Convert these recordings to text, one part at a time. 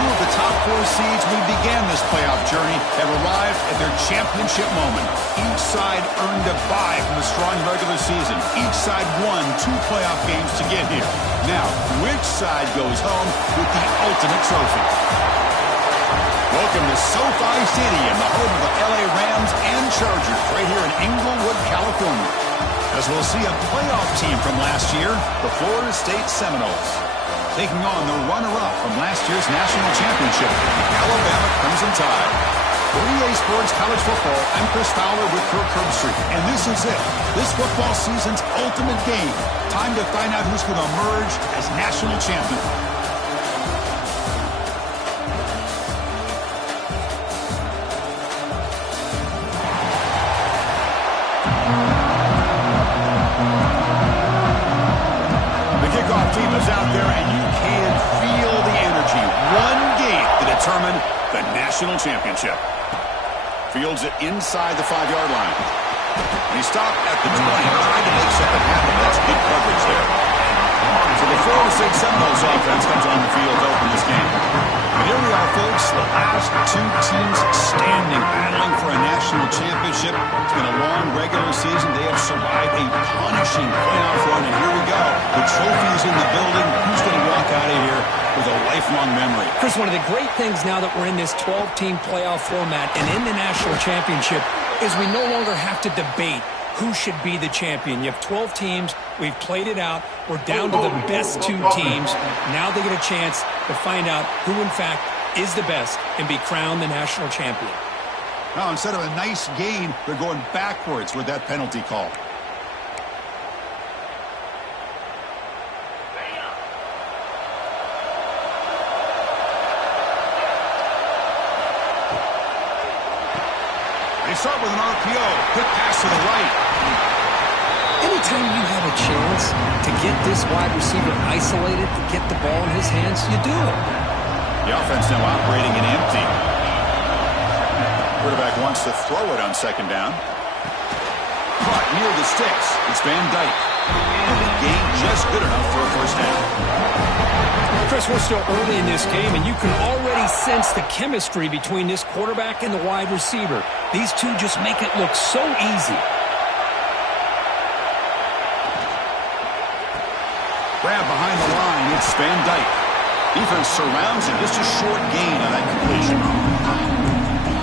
two of the top four seeds we began this playoff journey have arrived at their championship moment. Each side earned a bye from a strong regular season. Each side won 2 playoff games to get here. Now, which side goes home with the ultimate trophy? Welcome to SoFi Stadium, the home of the LA Rams and Chargers, right here in Inglewood, California. As we'll see a playoff team from last year, the Florida State Seminoles, taking on the runner-up from last year's national championship, the Alabama Crimson Tide. For EA Sports College Football, I'm Chris Fowler with Kirk Herbstreit, and this is it. This football season's ultimate game. Time to find out who's going to emerge as national champion. Team is out there, and you can feel the energy. One game to determine the national championship. Fields it inside the 5-yard line. And he stopped at the 20, trying to make something happen. That's good coverage there. So the Florida State Seminoles offense comes on the field to open this game. And here we are, folks, the last 2 teams standing, battling for a national championship. It's been a long regular season. They have survived a punishing playoff run, and here we go. The trophy is in the building. Who's going to walk out of here with a lifelong memory? Chris, one of the great things now that we're in this 12-team playoff format and in the national championship is we no longer have to debate who should be the champion. You have 12 teams. We've played it out. We're down to the best 2 teams. Now they get a chance to find out who, in fact, is the best and be crowned the national champion. Now, instead of a nice gain, they're going backwards with that penalty call. They start with an RPO. Quick pass to the right. Anytime you have a chance to get this wide receiver isolated, to get the ball in his hands, you do it. The offense now operating in empty. Quarterback wants to throw it on 2nd down. Caught near the sticks. It's Van Dyke. And the gain just good enough for a 1st down. Chris, we're still early in this game, and you can already sense the chemistry between this quarterback and the wide receiver. These two just make it look so easy. Grab behind the line. It's Van Dyke. Defense surrounds him. Just a short gain on that completion.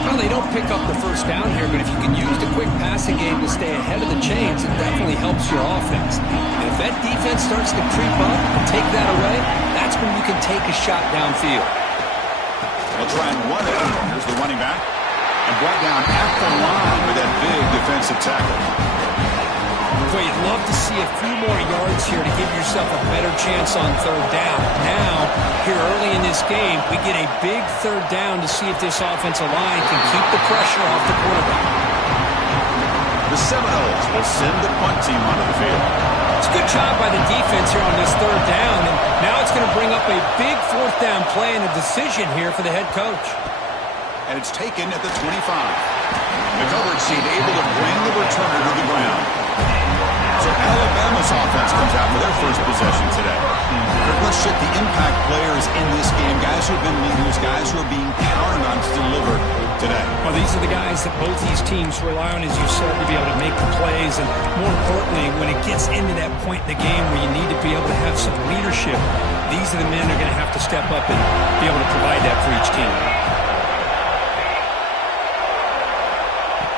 Well, they don't pick up the 1st down here, but if you can use the quick passing game to stay ahead of the chains, it definitely helps your offense. And if that defense starts to creep up and take that away, that's when you can take a shot downfield. They'll try and run it. Here's the running back. And brought down at the line with that big defensive tackle. Well, you'd love to see a few more yards here to give yourself a better chance on 3rd down. Now, here early in this game, we get a big 3rd down to see if this offensive line can keep the pressure off the quarterback. The Seminoles will send the punt team onto the field. It's a good job by the defense here on this 3rd down, and now it's going to bring up a big 4th down play and a decision here for the head coach. And it's taken at the 25. The coverage team able to bring the returner to the ground. So Alabama's offense comes out for their first possession today. Let's check the impact players in this game. Guys who have been leaders, guys who are being counted on to deliver today. Well, these are the guys that both these teams rely on, as you said, to be able to make the plays. And more importantly, when it gets into that point in the game where you need to be able to have some leadership, these are the men that are going to have to step up and be able to provide that for each team.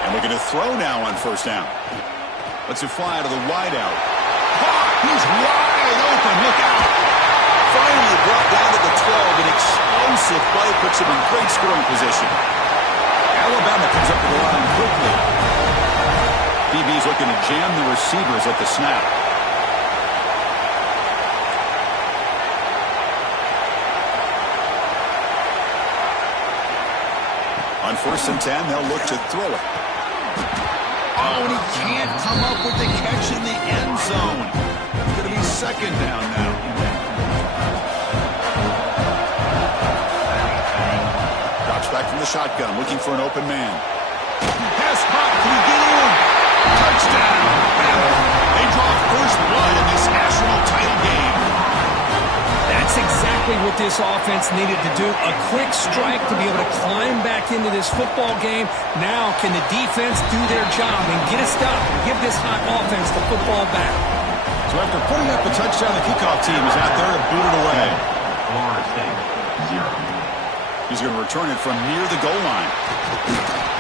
And we're going to throw now on 1st down. Let's it fly to the wide out. He's wide open. Look out. Finally brought down to the 12. An explosive play puts him in great scoring position. Alabama comes up to the line quickly. DB's looking to jam the receivers at the snap. On 1st and 10, they'll look to throw it. Oh, and he can't come up with the catch in the end zone. It's going to be 2nd down now. Drops back from the shotgun, looking for an open man. Pass caught. Can he get in? Touchdown. They draw first blood in this national title game. That's exactly what this offense needed to do. A quick strike to be able to climb back into this football game. Now can the defense do their job and get a stop and give this hot offense the football back? So after putting up the touchdown, the kickoff team is out there to boot it away. Florida State, 0. He's going to return it from near the goal line.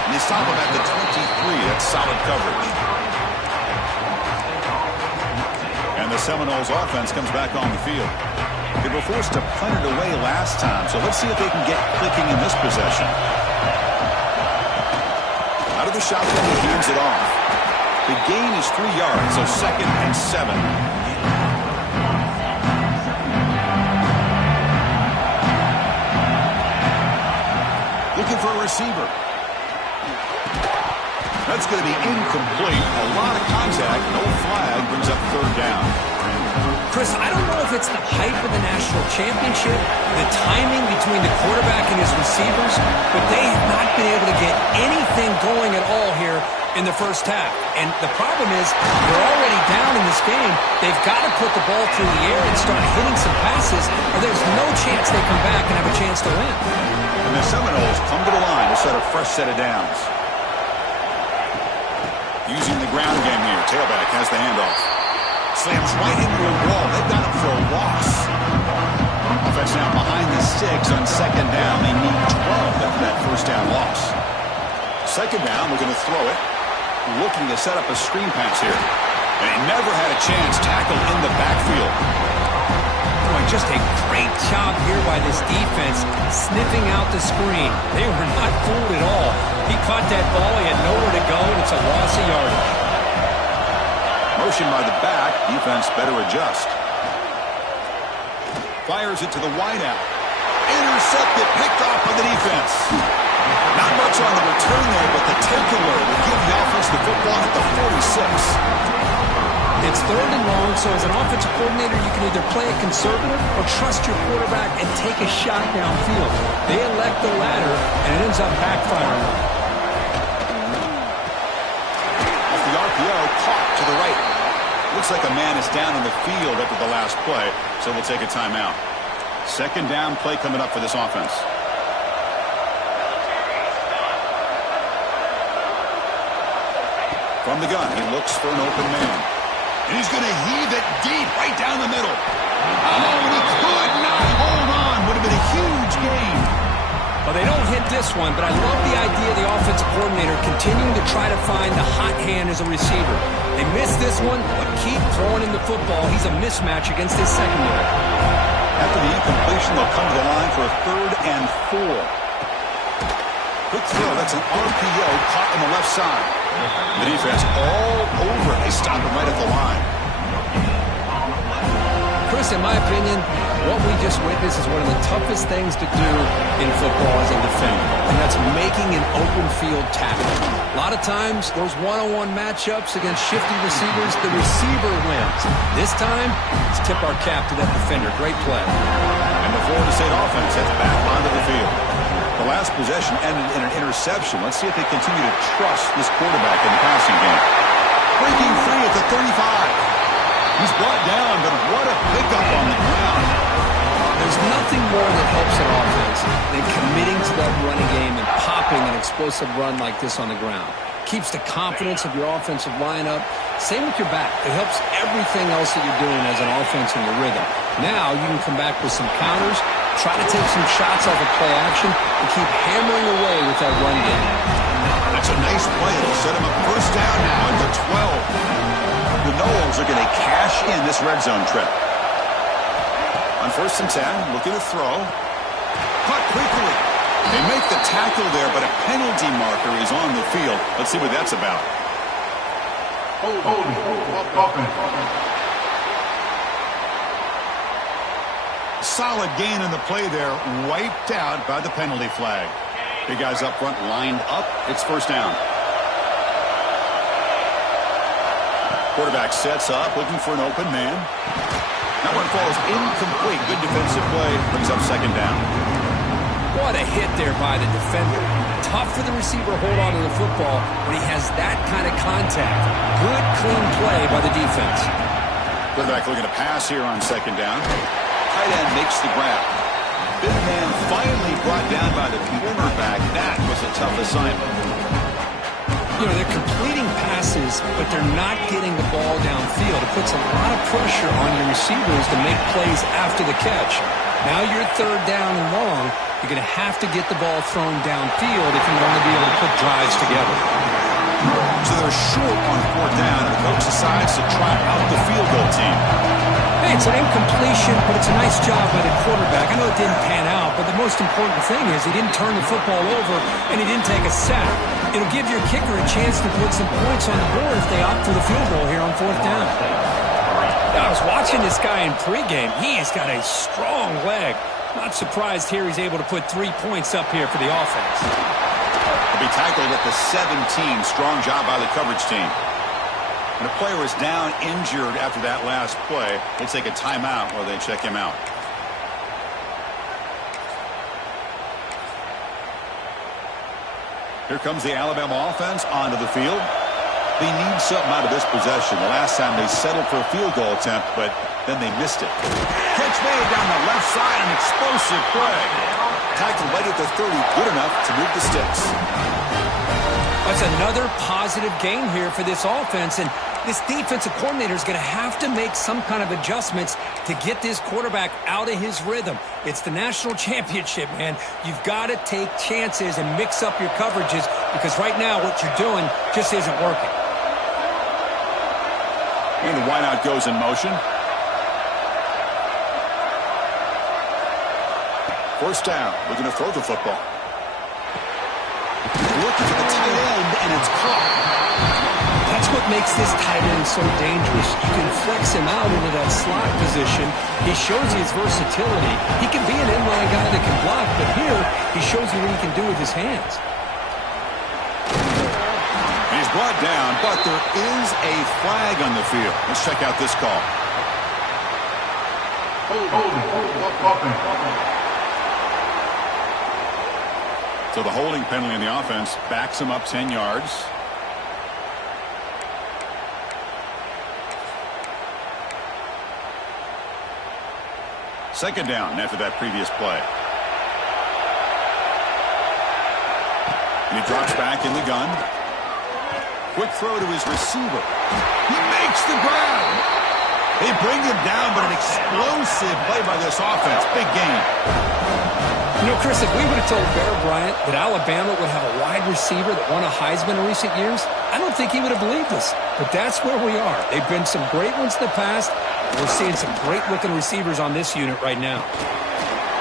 And they stop him at the 23. That's solid coverage. And the Seminoles offense comes back on the field. They were forced to punt it away last time, so let's see if they can get clicking in this possession. Out of the shotgun, he hands it off. The gain is 3 yards, so 2nd and 7. Looking for a receiver. That's going to be incomplete. A lot of contact, no flag, brings up 3rd down. Chris, I don't know if it's the hype of the national championship, the timing between the quarterback and his receivers, but they have not been able to get anything going at all here in the first half. And the problem is they're already down in this game. They've got to put the ball through the air and start hitting some passes, or there's no chance they come back and have a chance to win. And the Seminoles come to the line to set a fresh set of downs. Using the ground game here. Tailback has the handoff. Slams right into a wall. They've got him for a loss. Offense now behind the 6 on 2nd down. They need 12 after that 1st down loss. 2nd down, we're going to throw it. Looking to set up a screen pass here. And he never had a chance. Tackled in the backfield. Boy, just a great job here by this defense, sniffing out the screen. They were not fooled at all. He caught that ball. He had nowhere to go, and it's a loss of yardage. Motion by the back. Defense better adjust. Fires it to the wideout. Intercepted, picked off by the defense. Not much on the return there, but the takeaway will give the offense the football at the 46. It's 3rd and long, so as an offensive coordinator, you can either play it conservative or trust your quarterback and take a shot downfield. They elect the latter, and it ends up backfiring. Off the RPO, caught to the right. Looks like a man is down in the field after the last play, so we'll take a timeout. 2nd down play coming up for this offense. From the gun, he looks for an open man. And he's going to heave it deep right down the middle. Oh, and he could not hold on. Would have been a huge gain. Well, they don't hit this one, but I love the idea of the offensive coordinator continuing to try to find the hot hand as a receiver. They missed this one, but keep throwing him the football. He's a mismatch against his secondary. After the incompletion, they'll come to the line for a 3rd and 4. Quick throw. That's an RPO caught on the left side. The defense all over. They stop him right at the line. Chris, in my opinion, what we just witnessed is one of the toughest things to do in football as a defender, and that's making an open field tackle. A lot of times, those one-on-one matchups against shifty receivers, the receiver wins. This time, let's tip our cap to that defender. Great play. And the Florida State offense heads back onto the field. The last possession ended in an interception. Let's see if they continue to trust this quarterback in the passing game. Breaking free at the 35. He's brought down, but what a pickup on the ground. There's nothing more that helps an offense than committing to that running game and popping an explosive run like this on the ground. Keeps the confidence of your offensive lineup. Same with your back. It helps everything else that you're doing as an offense in your rhythm. Now you can come back with some counters, try to take some shots off of play action, and keep hammering away with that run game. That's a nice play. It'll set him up 1st down now at the 12. The Noles are going to cash in this red zone trip. On 1st and 10, looking to throw. Caught quickly. They make the tackle there, but a penalty marker is on the field. Let's see what that's about. Solid gain in the play there, wiped out by the penalty flag. Big guys up front lined up. It's 1st down. Quarterback sets up, looking for an open man. That one falls incomplete. Good defensive play, brings up 2nd down. What a hit there by the defender. Tough for the receiver to hold on to the football when he has that kind of contact. Good, clean play by the defense. Quarterback looking to pass here on 2nd down. Tight end makes the grab. Big man finally brought down by the cornerback. That was a tough assignment. You know, they're completing passes, but they're not getting the ball downfield. It puts a lot of pressure on your receivers to make plays after the catch. Now you're third down and long. You're going to have to get the ball thrown downfield if you want to be able to put drives together. So they're short on fourth down, and the coach decides to try out the field goal team. Hey, it's an incompletion, but it's a nice job by the quarterback. I know it didn't pan out, but the most important thing is he didn't turn the football over and he didn't take a sack. It'll give your kicker a chance to put some points on the board if they opt for the field goal here on fourth down. I was watching this guy in pregame. He has got a strong leg. Not surprised here he's able to put 3 points up here for the offense. He'll be tackled at the 17. Strong job by the coverage team. And the player is down injured after that last play. We'll take a timeout while they check him out. Here comes the Alabama offense onto the field. They need something out of this possession. The last time they settled for a field goal attempt, but then they missed it. Catch made down the left side, an explosive play. Tackled right at the 30, good enough to move the sticks. That's another positive gain here for this offense, and this defensive coordinator is going to have to make some kind of adjustments to get this quarterback out of his rhythm. It's the national championship, man. You've got to take chances and mix up your coverages because right now what you're doing just isn't working. And the wideout goes in motion. First down, looking to throw the football. Looking for the tight end, and it's caught. That's what makes this tight end so dangerous. You can flex him out into that slot position. He shows you his versatility. He can be an inline guy that can block, but here he shows you what he can do with his hands. He's brought down, but there is a flag on the field. Let's check out this call. So the holding penalty in the offense backs him up 10 yards. Second down after that previous play. And he drops back in the gun. Quick throw to his receiver. He makes the grab. They bring him down, but an explosive play by this offense. Big game. You know, Chris, if we would have told Bear Bryant that Alabama would have a wide receiver that won a Heisman in recent years, I don't think he would have believed us. But that's where we are. They've been some great ones in the past. We're seeing some great-looking receivers on this unit right now.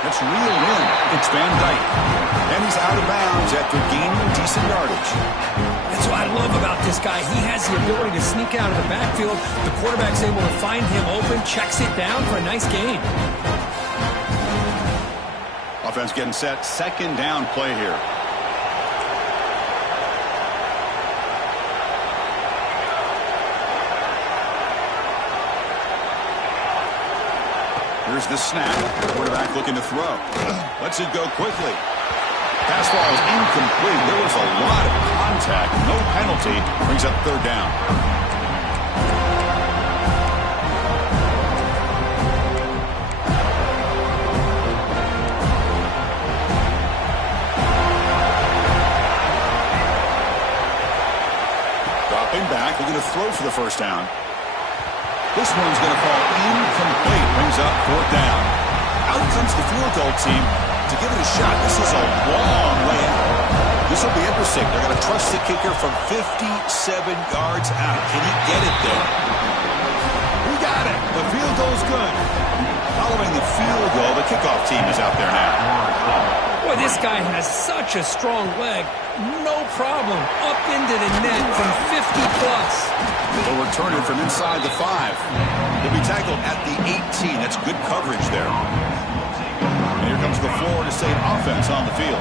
That's reeled in. It's Van Dyke. And he's out of bounds after gaining decent yardage. That's what I love about this guy. He has the ability to sneak out of the backfield. The quarterback's able to find him open, checks it down for a nice gain. Offense getting set. Second down play here. Here's the snap. Quarterback looking to throw. Lets it go quickly. Pass ball is incomplete. There was a lot of contact. No penalty. Brings up third down. Dropping back. Looking to throw for the first down. This one's going to fall incomplete. Brings up fourth down. Out comes the field goal team to give it a shot. This is a long way out. This will be interesting. They're going to trust the kicker from 57 yards out. Can he get it there? We got it. The field goal's good. Following the field goal, the kickoff team is out there now. Boy, this guy has such a strong leg. No problem. Up into the net from 50-plus. They'll return it from inside the 5. He'll be tackled at the 18. That's good coverage there. And here comes the Florida State offense on the field.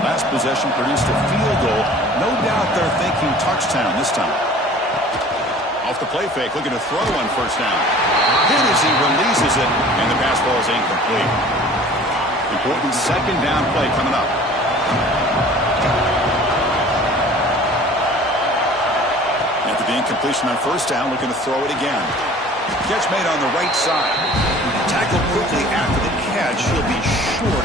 Last possession produced a field goal. No doubt they're thinking touchdown this time. Off the play fake, looking to throw on first down. Hit as he releases it, and the pass ball is incomplete. Important second down play coming up. After the incompletion on first down, looking to throw it again. Catch made on the right side. Tackled quickly after the catch. He'll be short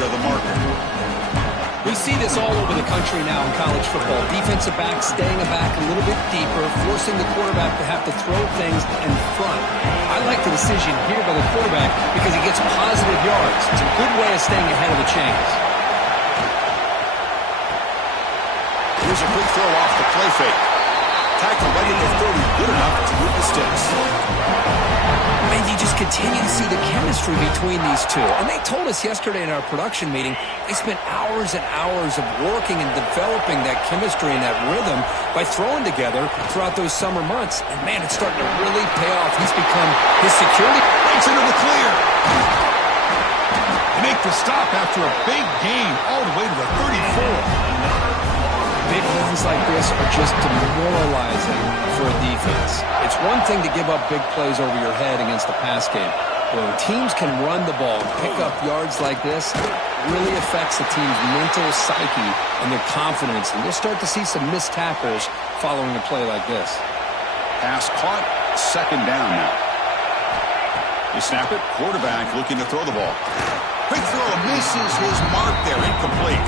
this all over the country now in college football. Defensive backs staying back a little bit deeper, forcing the quarterback to have to throw things in front. I like the decision here by the quarterback because he gets positive yards. It's a good way of staying ahead of the chains. Here's a quick throw off the play fake. Tackle right at the 30, good enough to move the sticks. And you just continue to see the chemistry between these two. And they told us yesterday in our production meeting, they spent hours and hours of working and developing that chemistry and that rhythm by throwing together throughout those summer months. And, man, it's starting to really pay off. He's become his security. Breaks into the clear. They make the stop after a big gain all the way to the 34. Big runs like this are just demoralizing for a defense. It's one thing to give up big plays over your head against a pass game. But when teams can run the ball and pick up yards like this, it really affects the team's mental psyche and their confidence. And you'll start to see some missed tackles following a play like this. Pass caught, second down now. They snap it, quarterback looking to throw the ball. Quick throw, misses his mark there, incomplete.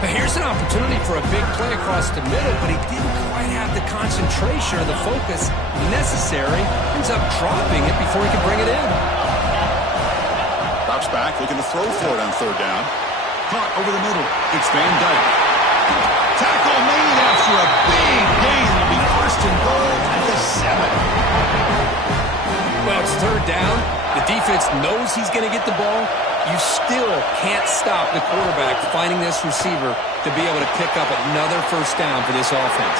But here's an opportunity for a big play across the middle, but he didn't quite have the concentration or the focus necessary. Ends up dropping it before he could bring it in. Drops back, looking to throw for it on third down. Caught over the middle. It's Van Dyke. Tackle made after a big gain. It'll be first and goal at the 7. Well, it's third down. The defense knows he's going to get the ball. You still can't stop the quarterback finding this receiver to be able to pick up another first down for this offense.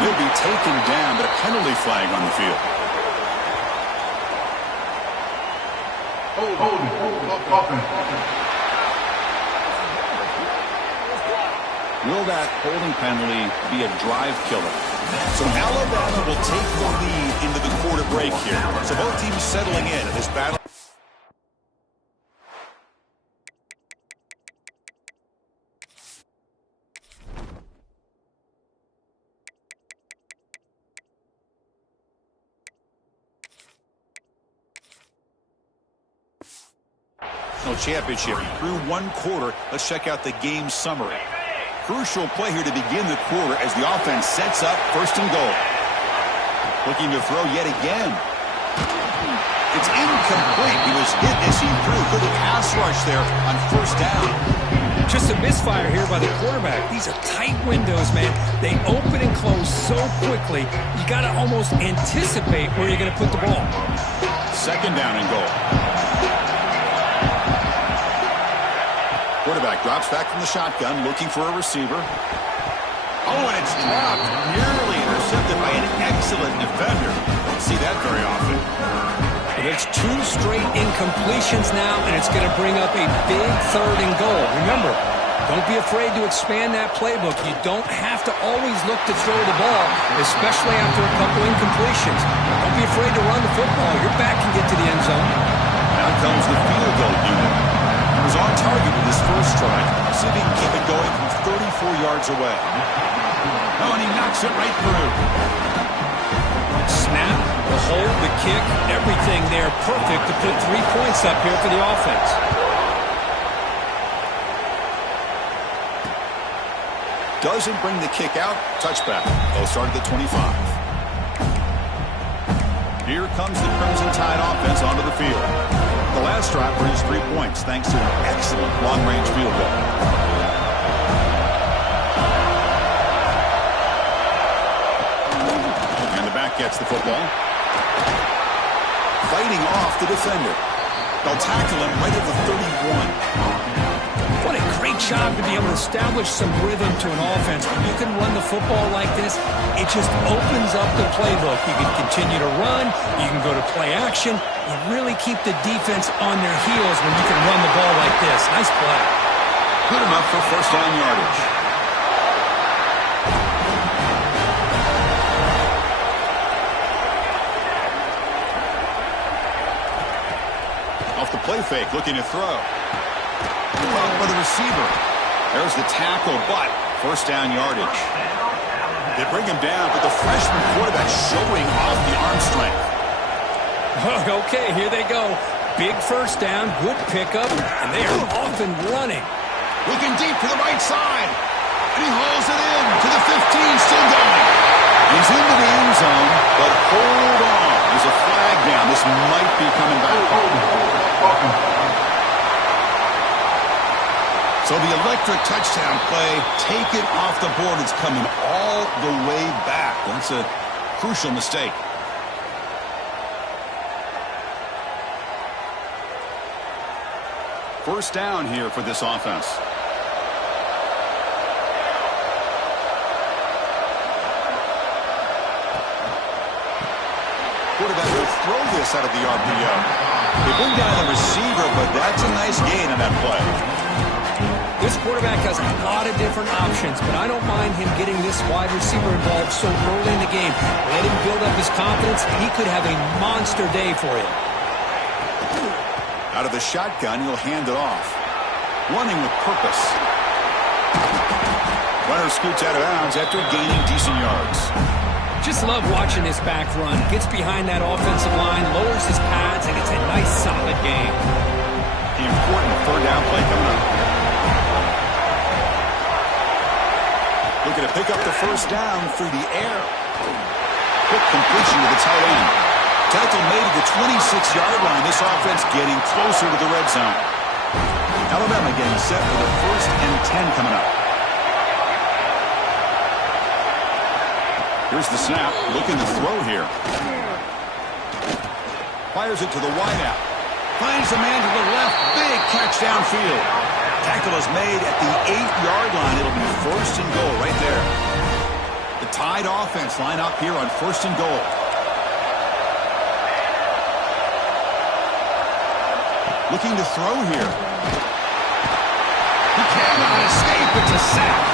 He'll be taken down, but a penalty flag on the field. Will that holding penalty be a drive killer? So Alabama will take the lead into the quarter break here. So both teams settling in this battle. Championship through one quarter. Let's check out the game summary. Crucial play here to begin the quarter as the offense sets up first and goal. Looking to throw yet again. It's incomplete. He was hit as he threw. Good pass rush there on first down. Just a misfire here by the quarterback. These are tight windows, man. They open and close so quickly. You got to almost anticipate where you're going to put the ball. Second down and goal. Quarterback drops back from the shotgun, looking for a receiver. Oh, and it's dropped. Nearly intercepted by an excellent defender. Don't see that very often. But it's two straight incompletions now, and it's going to bring up a big third and goal. Remember, don't be afraid to expand that playbook. You don't have to always look to throw the ball, especially after a couple incompletions. Don't be afraid to run the football. Your back can get to the end zone. Now comes the field goal unit. He was on target with his first strike. See if he can keep it going from 34 yards away. Oh, and he knocks it right through. Snap, the hold, the kick, everything there perfect to put 3 points up here for the offense. Doesn't bring the kick out. Touchback. They'll start at the 25. Here comes the Crimson Tide offense onto the field. The last drive brings 3 points thanks to an excellent long-range field goal. And the back gets the football. Fighting off the defender. They'll tackle him right at the 31. What a great job to be able to establish some rhythm to an offense. When you can run the football like this, it just opens up the playbook. You can continue to run. You can go to play action. You really keep the defense on their heels when you can run the ball like this. Nice play. Good enough for first down yardage. Off the play fake, looking to throw. Caught by the receiver. There's the tackle, but first down yardage. They bring him down, but the freshman quarterback showing off the arm strength. Okay, here they go. Big first down, good pickup, and they are off and running. Looking deep to the right side. And he hauls it in to the 15, still going. He's into the end zone, but hold on. There's a flag down. This might be coming back. So the electric touchdown play, take it off the board. It's coming all the way back. That's a crucial mistake. First down here for this offense. Quarterback will throw this out of the RPO. They bring down the receiver, but that's a nice gain on that play. This quarterback has a lot of different options, but I don't mind him getting this wide receiver involved so early in the game. Let him build up his confidence. He could have a monster day for him. Out of the shotgun, he'll hand it off. Running with purpose. Runner scoots out of bounds after gaining decent yards. Just love watching this back run. Gets behind that offensive line, lowers his pads, and it's a nice, solid game. The important third down play coming up. Looking to pick up the first down through the air. Quick completion to the tight end. Tackle made at the 26-yard line. This offense getting closer to the red zone. Alabama getting set for the 1st and 10 coming up. Here's the snap. Looking to throw here. Fires it to the wideout. Finds the man to the left. Big catch downfield. Tackle is made at the 8-yard line. It'll be 1st and goal right there. The Tide offense line up here on 1st and goal. Looking to throw here. He cannot escape. It's a sack.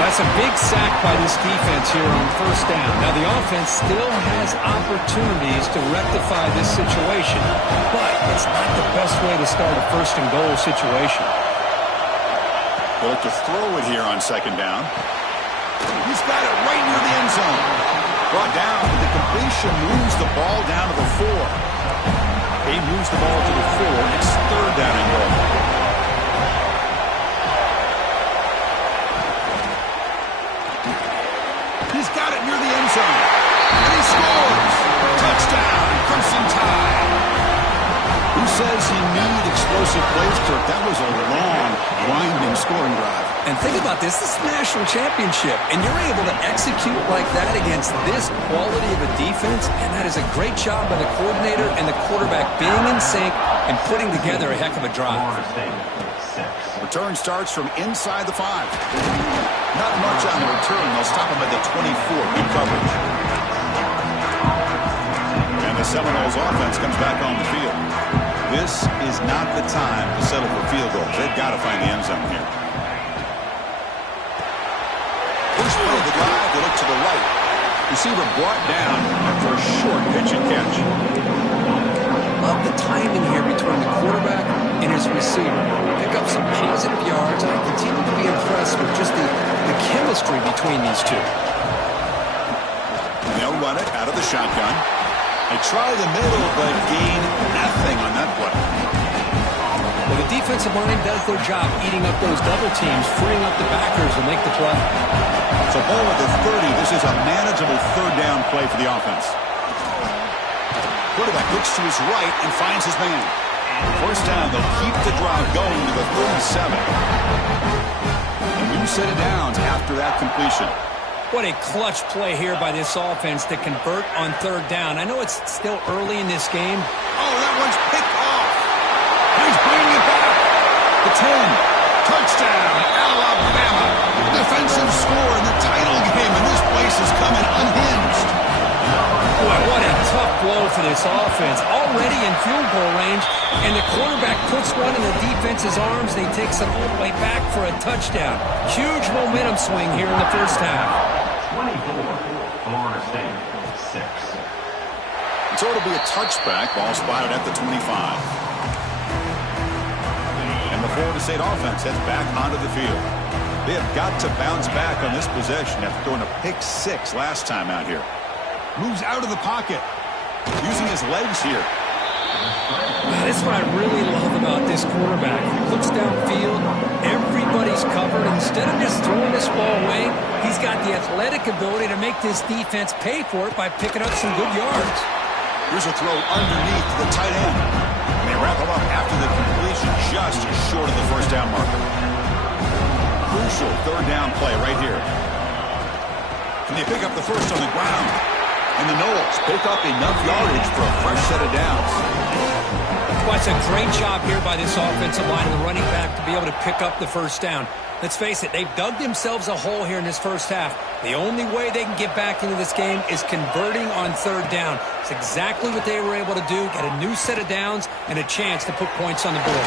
That's a big sack by this defense here on 1st down. Now, the offense still has opportunities to rectify this situation, but it's not the best way to start a 1st and goal situation. They'll look to throw it here on 2nd down. He's got it right near the end zone. Brought down, but the completion moves the ball down to the 4. He moves the ball to the 4. It's 3rd down and goal. He's got it near the end zone. And he scores. Touchdown, Crimson Tide. Who says he need explosive plays, Kirk? That was a long, winding scoring drive. And think about this. This is a national championship, and you're able to execute like that against this quality of a defense, and that is a great job by the coordinator and the quarterback being in sync and putting together a heck of a drive. Return starts from inside the 5. Not much on the return. They'll stop him at the 24. Good coverage. And the Seminoles offense comes back on the field. This is not the time to settle for field goals. They've got to find the end zone here. First play of the drive, they look to the right. Receiver brought down after a short pitch and catch. Love the timing here between the quarterback and his receiver. Pick up some positive yards, and I continue to be impressed with just the chemistry between these two. They'll run it out of the shotgun. They try the middle, but gain nothing on that play. Well, the defensive line does their job eating up those double teams, freeing up the backers to make the play. So ball at the 30. This is a manageable 3rd down play for the offense. Quarterback looks to his right and finds his man. First down, they'll keep the drive going to the 37. A new set of downs after that completion. What a clutch play here by this offense to convert on 3rd down. I know it's still early in this game. Oh, that one's picked off. He's bringing it back. The 10. Touchdown, Alabama. Defensive score in the title game, and this place is coming unhinged. Boy, what a tough blow for this offense. Already in field goal range, and the quarterback puts one in the defense's arms, and he takes it all the way back for a touchdown. Huge momentum swing here in the 1st half. 24, Florida State, 6. So it'll be a touchback, ball spotted at the 25. And the Florida State offense heads back onto the field. They have got to bounce back on this possession after throwing a pick 6 last time out here. Moves out of the pocket, using his legs here. This is what I really love about this quarterback. He looks downfield, everybody's covered. Instead of just throwing this ball away, he's got the athletic ability to make this defense pay for it by picking up some good yards. Here's a throw underneath the tight end. And they wrap him up after the completion, just short of the first down marker. Crucial third down play right here. And they pick up the first on the ground. And the Knowles pick up enough yardage for a fresh set of downs. Well, it's a great job here by this offensive line and the running back to be able to pick up the first down. Let's face it, they've dug themselves a hole here in this first half. The only way they can get back into this game is converting on third down. It's exactly what they were able to do, get a new set of downs and a chance to put points on the board.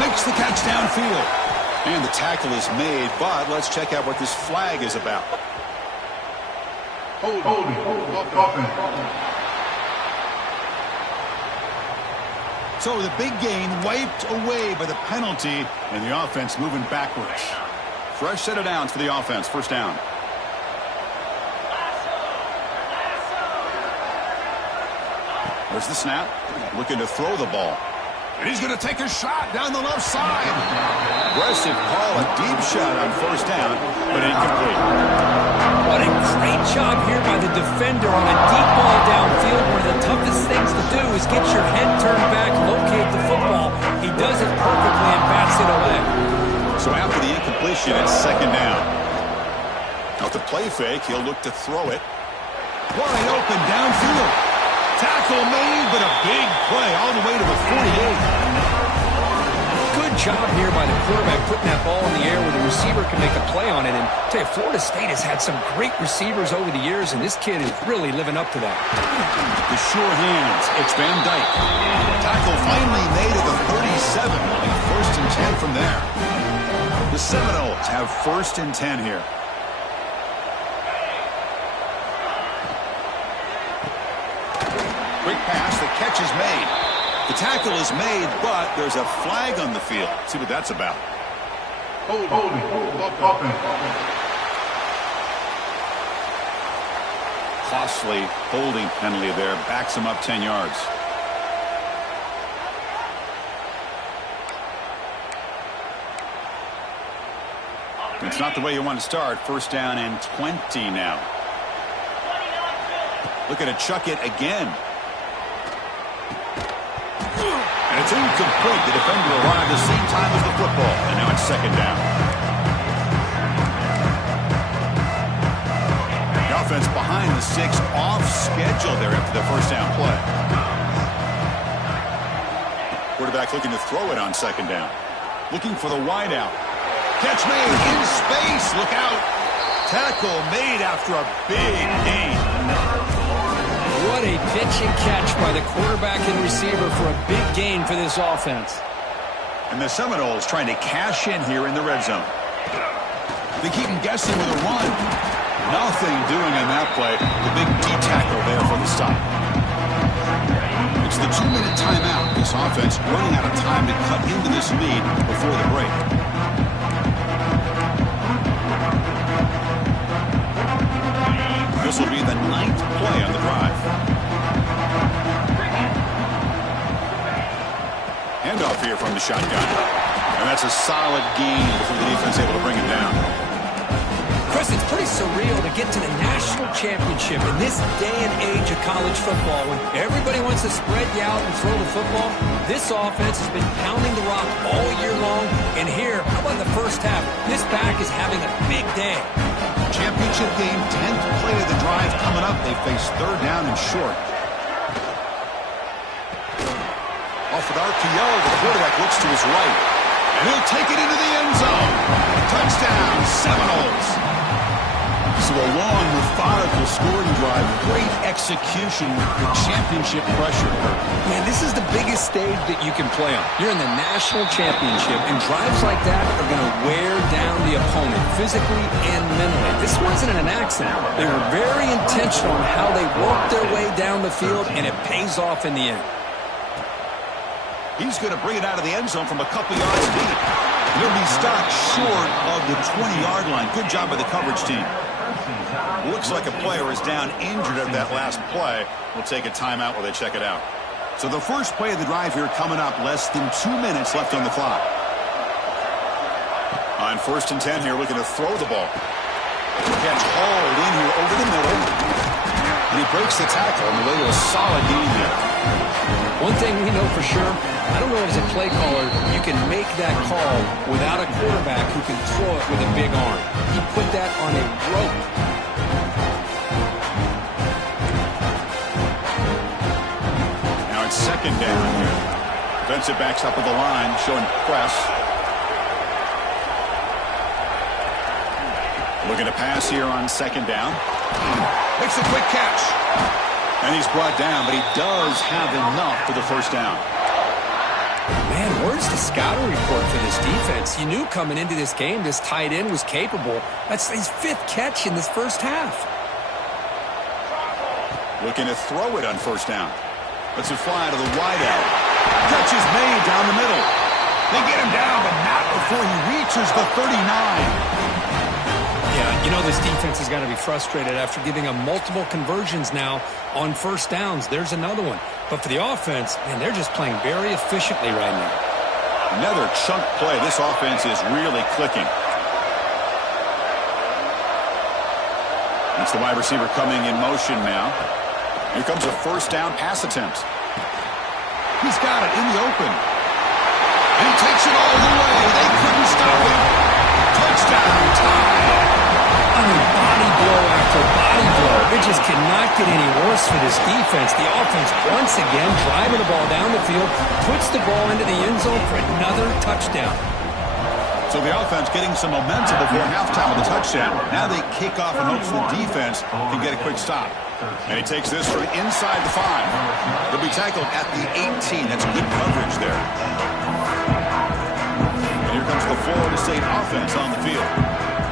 Makes the catch downfield. And the tackle is made, but let's check out what this flag is about. Holding. So the big gain wiped away by the penalty, and the offense moving backwards. Fresh set of downs for the offense. First down. There's the snap. Looking to throw the ball. And he's going to take a shot down the left side. Aggressive call, a deep shot on first down, but incomplete. What a great job here by the defender on a deep ball downfield. One of the toughest things to do is get your head turned back, locate the football. He does it perfectly and bats it away. So after the incompletion, it's second down. Now the play fake, he'll look to throw it. Wide open downfield. Tackle made, but a big play all the way to the 48. Good job here by the quarterback putting that ball in the air where the receiver can make a play on it. And I tell you, Florida State has had some great receivers over the years, and this kid is really living up to that. The sure hands. It's Van Dyke. Tackle finally made at the 37. First and 10 from there. The Seminoles have first and 10 here. Quick pass, the catch is made. The tackle is made, but there's a flag on the field. See what that's about. Holding. Costly holding penalty there. Backs him up 10 yards. It's not the way you want to start. First down and 20 now. Looking to chuck it again. And it's incomplete. The defender arrived at the same time as the football. And now it's second down. The offense behind the six, off schedule there after the first down play. Quarterback looking to throw it on second down. Looking for the wide out. Catch made in space. Look out. Tackle made after a big gain. What a pitch and catch by the quarterback and receiver for a big gain for this offense. And the Seminoles trying to cash in here in the red zone. They keep them guessing with a run. Nothing doing on that play. The big D-tackle there for the stop. It's the 2-minute timeout. This offense running out of time to cut into this lead before the break. This will be the 9th play on the drive. Handoff here from the shotgun. And that's a solid gain before the defense able to bring it down. Chris, it's pretty surreal to get to the national championship in this day and age of college football when everybody wants to spread you out and throw the football. This offense has been pounding the rock all year long. And here, how about the first half? This back is having a big day. Championship game, 10th play of the drive coming up. They face third down and short. Off with RPO, the quarterback looks to his right. And he'll take it into the end zone. Touchdown, Seminoles. So a long, methodical scoring drive. Great execution with championship pressure. Man, this is the biggest stage that you can play on. You're in the national championship, and drives like that are going to wear down the opponent physically and mentally. This wasn't an accident. They were very intentional in how they worked their way down the field, and it pays off in the end. He's going to bring it out of the end zone from a couple yards deep. He'll be stopped short of the 20-yard line. Good job by the coverage team. Looks like a player is down injured at that last play. We'll take a timeout while they check it out. So the first play of the drive here coming up, less than 2 minutes left on the clock. On 1st and 10 here, looking to throw the ball. Gets hauled in here over the middle. And he breaks the tackle on the way to a solid gain there. One thing we know for sure, I don't know as a play caller, you can make that call without a quarterback who can throw it with a big arm. He put that on a rope. Now it's 2nd down here. Defensive backs up at the line, showing press. Looking to pass here on 2nd down. Makes a quick catch. And he's brought down, but he does have enough for the 1st down. Man, where's the scouting report for this defense? You knew coming into this game this tight end was capable. That's his 5th catch in this first half. Looking to throw it on 1st down. Lets it fly to the wide out. Catch is made down the middle. They get him down, but not before he reaches the 39. Yeah, you know this defense has got to be frustrated after giving them multiple conversions now on 1st downs. There's another one. But for the offense, man, they're just playing very efficiently right now. Another chunk play. This offense is really clicking. It's the wide receiver coming in motion now. Here comes a 1st down pass attempt. He's got it in the open. And he takes it all the way. They couldn't stop him. Touchdown, tie. I mean, body blow after body blow. It just cannot get any worse for this defense. The offense, once again, driving the ball down the field, puts the ball into the end zone for another touchdown. So the offense getting some momentum before halftime with a touchdown. Now they kick off and hope the defense can get a quick stop. And he takes this from inside the 5. He'll be tackled at the 18. That's good coverage there. And here comes the Florida State offense on the field.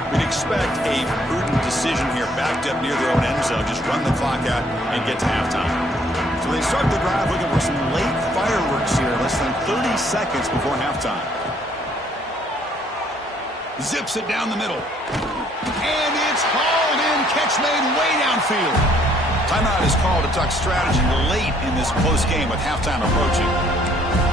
We'd expect a prudent decision here, backed up near their own end zone. Just run the clock out and get to halftime. So they start the drive looking for some late fireworks here, less than 30 seconds before halftime. Zips it down the middle. And it's hauled in. Catch made way downfield. Timeout is called to talk strategy late in this close game with halftime approaching.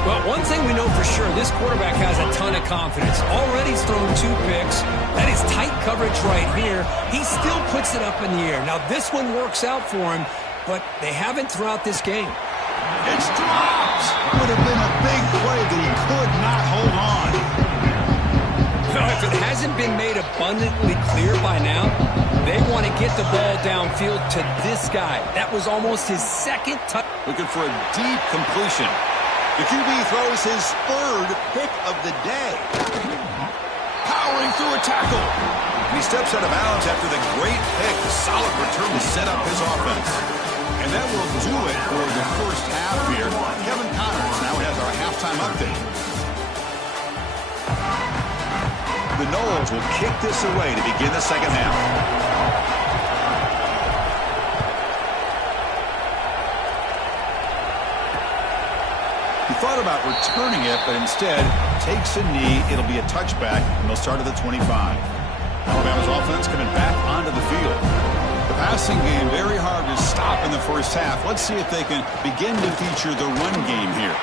Well, one thing we know for sure, this quarterback has a ton of confidence. Already he's thrown 2 picks. That is tight coverage right here. He still puts it up in the air. Now, this one works out for him, but they haven't throughout this game. It's dropped. Would have been a big play that he could not hold on. Now, if it hasn't been made abundantly clear by now, they want to get the ball downfield to this guy. That was almost his 2nd touch. Looking for a deep completion. The QB throws his 3rd pick of the day. Powering through a tackle. And he steps out of bounds after the great pick. A solid return to set up his offense. And that will do it for the first half here. Kevin Connors now has our halftime update. The Noles will kick this away to begin the 2nd half. He thought about returning it, but instead takes a knee. It'll be a touchback, and they'll start at the 25. Alabama's offense coming back onto the field. The passing game very hard to stop in the first half. Let's see if they can begin to feature the run game here.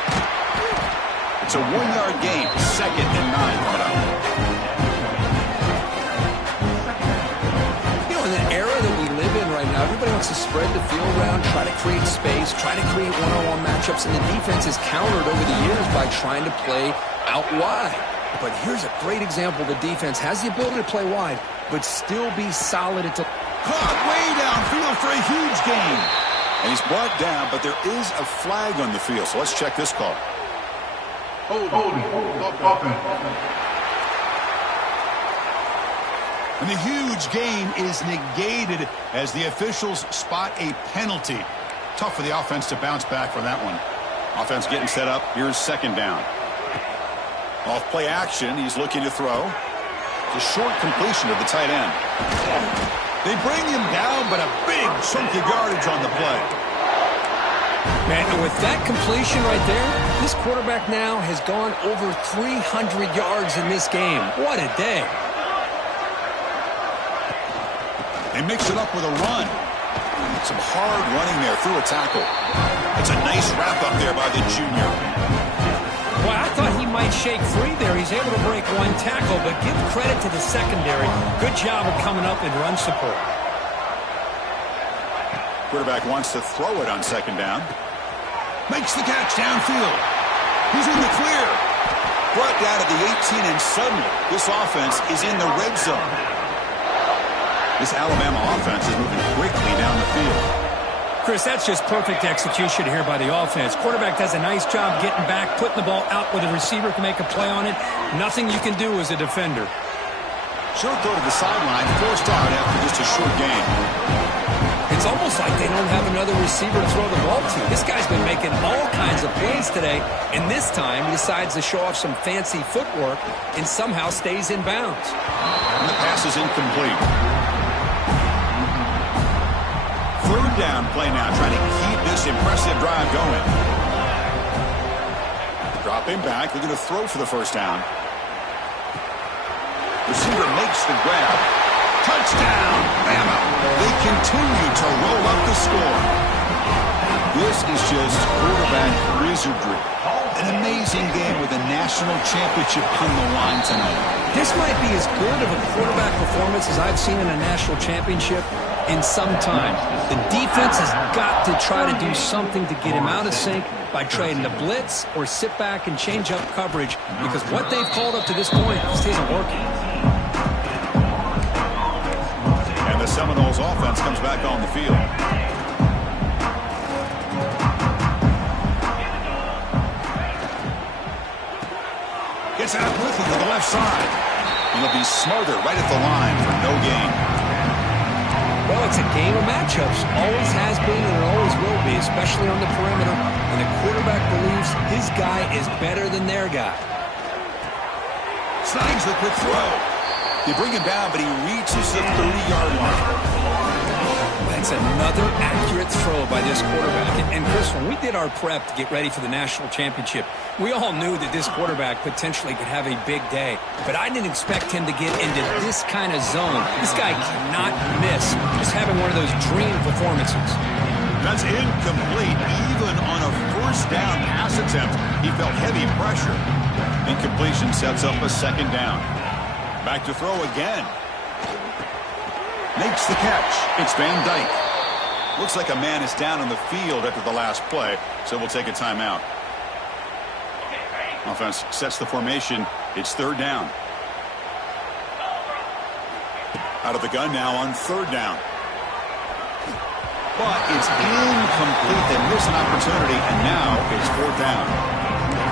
It's a 1-yard game, 2nd and 9 coming up. You know, in the era that we live in right now, everybody wants to spread the field around, try to create space, try to create one-on-one matchups, and the defense has countered over the years by trying to play out wide. But here's a great example. The defense has the ability to play wide, but still be solid at the... Caught way downfield for a huge gain. And he's brought down, but there is a flag on the field, so let's check this call. Holding. Offense. And the huge gain is negated as the officials spot a penalty. Tough for the offense to bounce back from that one. Offense getting set up. Here's 2nd down. Off play action. He's looking to throw. It's a short completion of the tight end. They bring him down, but a big chunky yardage on the play. Man, and with that completion right there, this quarterback now has gone over 300 yards in this game. What a day. They mix it up with a run. Some hard running there through a tackle. It's a nice wrap up there by the junior. Well, I thought he might shake free there. He's able to break one tackle, but give credit to the secondary. Good job of coming up in run support. Quarterback wants to throw it on second down. Makes the catch downfield. He's in the clear. Brought down at the 18, and suddenly this offense is in the red zone. This Alabama offense is moving quickly down the field. Chris, that's just perfect execution here by the offense. Quarterback does a nice job getting back, putting the ball out where the receiver can make a play on it. Nothing you can do as a defender. Short throw to the sideline, forced out after just a short gain. It's almost like they don't have another receiver to throw the ball to. This guy's been making all kinds of plays today, and this time he decides to show off some fancy footwork and somehow stays in bounds. And the pass is incomplete. Third down play now, trying to keep this impressive drive going. Dropping back, they're going to throw for the first down. Receiver makes the grab. Touchdown, Bama. They continue to roll up the score. This is just quarterback wizardry. An amazing game with a national championship on the line tonight. This might be as good of a quarterback performance as I've seen in a national championship in some time. The defense has got to try to do something to get him out of sync by trading the blitz or sit back and change up coverage, because what they've called up to this point just isn't working. And the Seminoles offense comes back on the field. Gets out quickly to the left side. He'll be smarter right at the line for no gain. Well, it's a game of matchups. Always has been and it always will be, especially on the perimeter. And the quarterback believes his guy is better than their guy. Snags the quick throw. They bring him down, but he reaches the 30-yard line. That's another accurate throw by this quarterback. And Chris, when we did our prep to get ready for the national championship, we all knew that this quarterback potentially could have a big day. But I didn't expect him to get into this kind of zone. This guy cannot miss. Just having one of those dream performances. That's incomplete. Even on a first down pass attempt, he felt heavy pressure. Incompletion sets up a second down. Back to throw again. Makes the catch. It's Van Dyke. Looks like a man is down on the field after the last play, so we'll take a timeout. Offense sets the formation. It's third down. Out of the gun now on third down. But it's incomplete. They miss an opportunity, and now it's fourth down.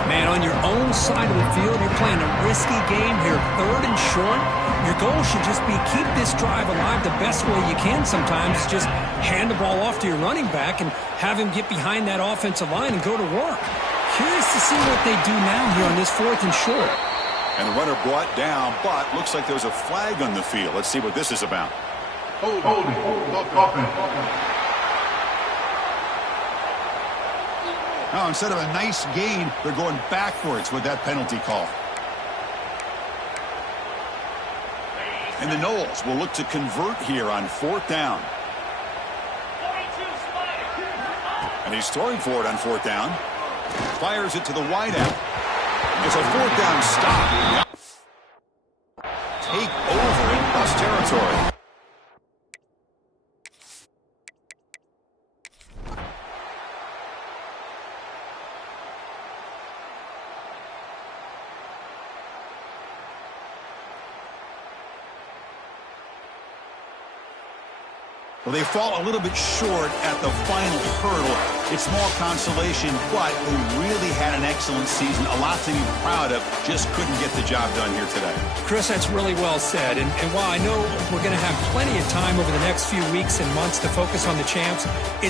Man, on your own side of the field, you're playing a risky game here. Third and short. Your goal should just be keep this drive alive the best way you can sometimes. Just hand the ball off to your running back and have him get behind that offensive line and go to work. Curious to see what they do now here on this fourth and short. And the runner brought down, but looks like there's a flag on the field. Let's see what this is about. Holding. Offense. Now, instead of a nice gain, they're going backwards with that penalty call. And the Noles will look to convert here on fourth down. And he's throwing for it on fourth down. Fires it to the wideout. It's a fourth down stop. Take over in Bucs territory. Well, they fall a little bit short at the final hurdle. It's small consolation, but they really had an excellent season. A lot to be proud of. Just couldn't get the job done here today. Chris, that's really well said. And while I know we're going to have plenty of time over the next few weeks and months to focus on the champs, it's